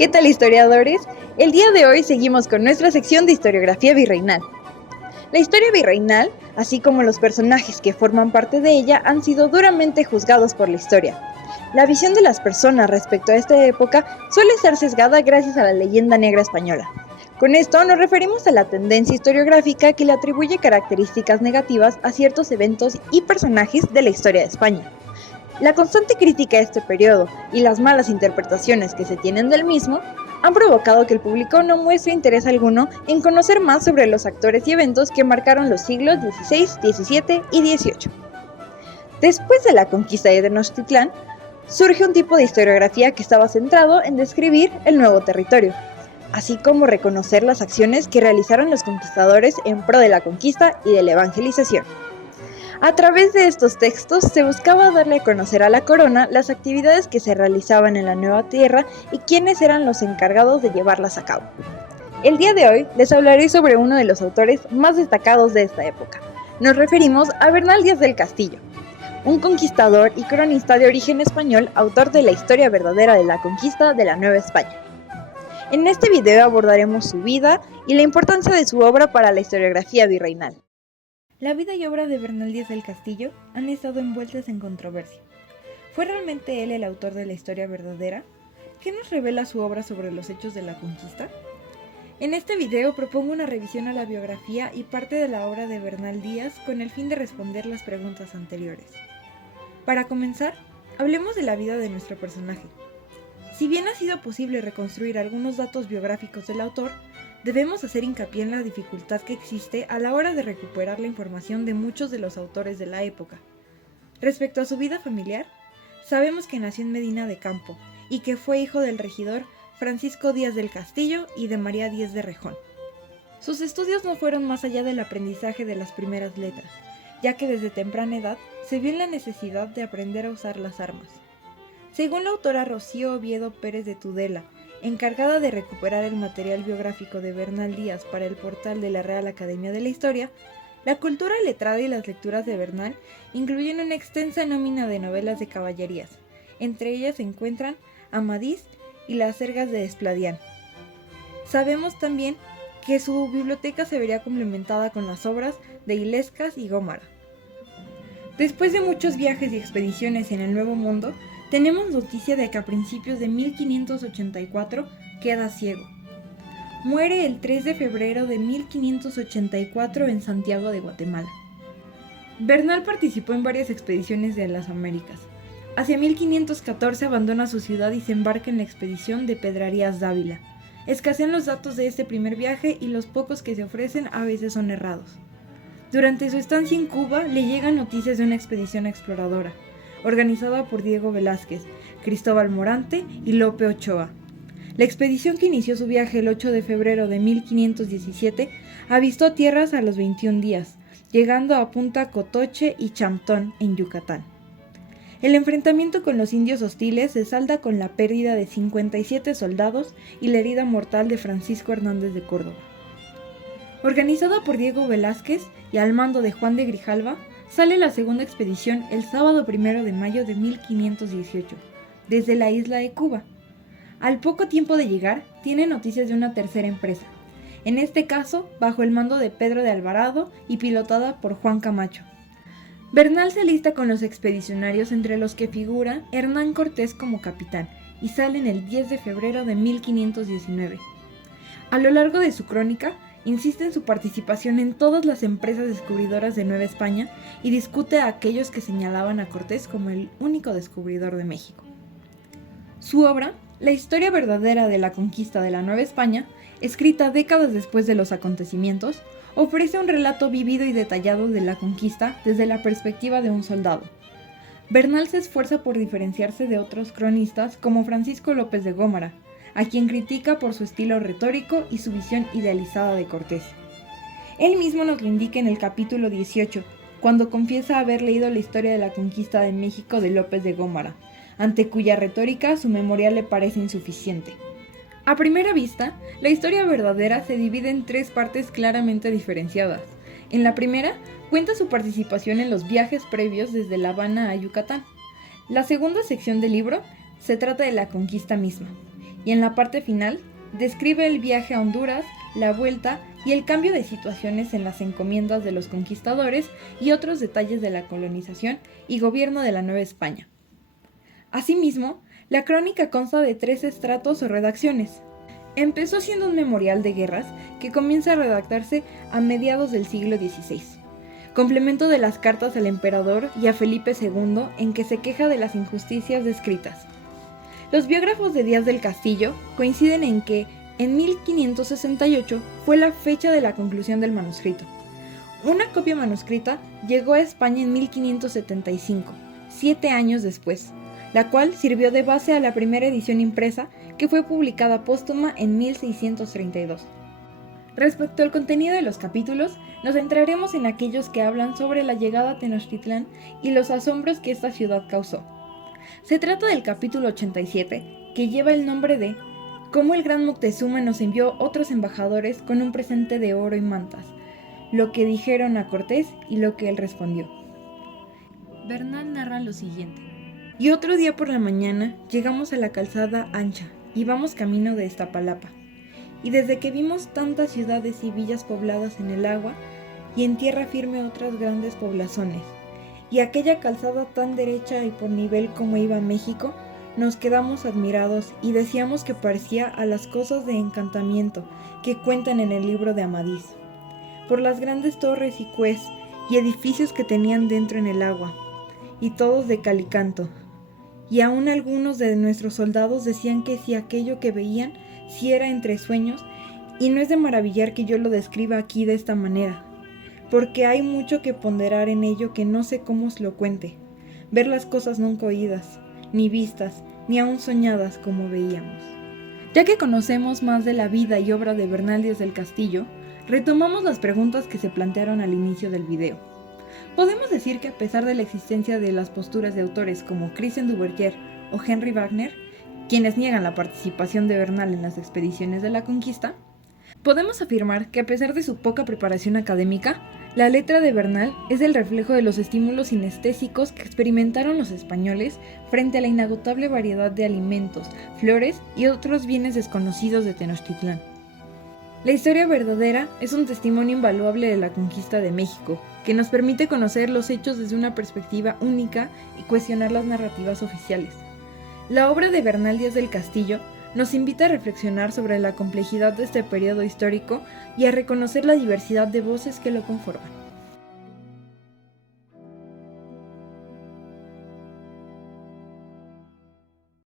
¿Qué tal, historiadores? El día de hoy seguimos con nuestra sección de historiografía virreinal. La historia virreinal, así como los personajes que forman parte de ella, han sido duramente juzgados por la historia. La visión de las personas respecto a esta época suele ser sesgada gracias a la leyenda negra española. Con esto nos referimos a la tendencia historiográfica que le atribuye características negativas a ciertos eventos y personajes de la historia de España. La constante crítica a este periodo y las malas interpretaciones que se tienen del mismo han provocado que el público no muestre interés alguno en conocer más sobre los actores y eventos que marcaron los siglos XVI, XVII y XVIII. Después de la conquista de Tenochtitlán, surge un tipo de historiografía que estaba centrado en describir el nuevo territorio, así como reconocer las acciones que realizaron los conquistadores en pro de la conquista y de la evangelización. A través de estos textos se buscaba darle a conocer a la corona las actividades que se realizaban en la nueva tierra y quiénes eran los encargados de llevarlas a cabo. El día de hoy les hablaré sobre uno de los autores más destacados de esta época. Nos referimos a Bernal Díaz del Castillo, un conquistador y cronista de origen español, autor de la historia verdadera de la conquista de la Nueva España. En este video abordaremos su vida y la importancia de su obra para la historiografía virreinal. La vida y obra de Bernal Díaz del Castillo han estado envueltas en controversia. ¿Fue realmente él el autor de la historia verdadera? ¿Qué nos revela su obra sobre los hechos de la conquista? En este video propongo una revisión a la biografía y parte de la obra de Bernal Díaz con el fin de responder las preguntas anteriores. Para comenzar, hablemos de la vida de nuestro personaje. Si bien ha sido posible reconstruir algunos datos biográficos del autor, debemos hacer hincapié en la dificultad que existe a la hora de recuperar la información de muchos de los autores de la época. Respecto a su vida familiar, sabemos que nació en Medina de Campo y que fue hijo del regidor Francisco Díaz del Castillo y de María Díez de Rejón. Sus estudios no fueron más allá del aprendizaje de las primeras letras, ya que desde temprana edad se vio en la necesidad de aprender a usar las armas. Según la autora Rocío Oviedo Pérez de Tudela, encargada de recuperar el material biográfico de Bernal Díaz para el portal de la Real Academia de la Historia, la cultura letrada y las lecturas de Bernal incluyen una extensa nómina de novelas de caballerías. Entre ellas se encuentran Amadís y Las Sergas de Esplandián. Sabemos también que su biblioteca se vería complementada con las obras de Illescas y Gómara. Después de muchos viajes y expediciones en el Nuevo Mundo, tenemos noticia de que a principios de 1584 queda ciego. Muere el 3 de febrero de 1584 en Santiago de Guatemala. Bernal participó en varias expediciones de las Américas. Hacia 1514 abandona su ciudad y se embarca en la expedición de Pedrarías Dávila. Escasean los datos de este primer viaje y los pocos que se ofrecen a veces son errados. Durante su estancia en Cuba le llegan noticias de una expedición exploradora, organizada por Diego Velázquez, Cristóbal Morante y Lope Ochoa. La expedición que inició su viaje el 8 de febrero de 1517 avistó tierras a los 21 días, llegando a Punta Cotoche y Champtón en Yucatán. El enfrentamiento con los indios hostiles se salda con la pérdida de 57 soldados y la herida mortal de Francisco Hernández de Córdoba. Organizada por Diego Velázquez y al mando de Juan de Grijalva, sale la segunda expedición el sábado 1 de mayo de 1518, desde la isla de Cuba. Al poco tiempo de llegar, tiene noticias de una tercera empresa, en este caso bajo el mando de Pedro de Alvarado y pilotada por Juan Camacho. Bernal se alista con los expedicionarios entre los que figura Hernán Cortés como capitán y salen el 10 de febrero de 1519. A lo largo de su crónica, insiste en su participación en todas las empresas descubridoras de Nueva España y discute a aquellos que señalaban a Cortés como el único descubridor de México. Su obra, La historia verdadera de la conquista de la Nueva España, escrita décadas después de los acontecimientos, ofrece un relato vívido y detallado de la conquista desde la perspectiva de un soldado. Bernal se esfuerza por diferenciarse de otros cronistas como Francisco López de Gómara, a quien critica por su estilo retórico y su visión idealizada de Cortés. Él mismo nos lo indica en el capítulo 18, cuando confiesa haber leído la historia de la conquista de México de López de Gómara, ante cuya retórica su memoria le parece insuficiente. A primera vista, la historia verdadera se divide en tres partes claramente diferenciadas. En la primera, cuenta su participación en los viajes previos desde La Habana a Yucatán. La segunda sección del libro se trata de la conquista misma. y en la parte final describe el viaje a Honduras, la vuelta y el cambio de situaciones en las encomiendas de los conquistadores y otros detalles de la colonización y gobierno de la Nueva España. Asimismo, la crónica consta de 3 estratos o redacciones. Empezó siendo un memorial de guerras que comienza a redactarse a mediados del siglo XVI, complemento de las cartas al emperador y a Felipe II en que se queja de las injusticias descritas. Los biógrafos de Díaz del Castillo coinciden en que en 1568 fue la fecha de la conclusión del manuscrito. Una copia manuscrita llegó a España en 1575, 7 años después, la cual sirvió de base a la primera edición impresa que fue publicada póstuma en 1632. Respecto al contenido de los capítulos, nos centraremos en aquellos que hablan sobre la llegada a Tenochtitlán y los asombros que esta ciudad causó. Se trata del capítulo 87, que lleva el nombre de Cómo el gran Moctezuma nos envió otros embajadores con un presente de oro y mantas, lo que dijeron a Cortés y lo que él respondió. Bernal narra lo siguiente. Y otro día por la mañana llegamos a la calzada ancha y vamos camino de Iztapalapa. Y desde que vimos tantas ciudades y villas pobladas en el agua y en tierra firme otras grandes poblaciones, y aquella calzada tan derecha y por nivel como iba a México, nos quedamos admirados y decíamos que parecía a las cosas de encantamiento que cuentan en el libro de Amadís, por las grandes torres y cués y edificios que tenían dentro en el agua, y todos de cal y canto. Y aún algunos de nuestros soldados decían que si aquello que veían si era entre sueños, y no es de maravillar que yo lo describa aquí de esta manera, porque hay mucho que ponderar en ello que no sé cómo os lo cuente, ver las cosas nunca oídas, ni vistas, ni aún soñadas como veíamos. Ya que conocemos más de la vida y obra de Bernal Díaz del Castillo, retomamos las preguntas que se plantearon al inicio del video. Podemos decir que a pesar de la existencia de las posturas de autores como Christian Duverger o Henry Wagner, quienes niegan la participación de Bernal en las expediciones de la conquista, podemos afirmar que a pesar de su poca preparación académica, la letra de Bernal es el reflejo de los estímulos sinestésicos que experimentaron los españoles frente a la inagotable variedad de alimentos, flores y otros bienes desconocidos de Tenochtitlán. La historia verdadera es un testimonio invaluable de la conquista de México, que nos permite conocer los hechos desde una perspectiva única y cuestionar las narrativas oficiales. La obra de Bernal Díaz del Castillo nos invita a reflexionar sobre la complejidad de este periodo histórico y a reconocer la diversidad de voces que lo conforman.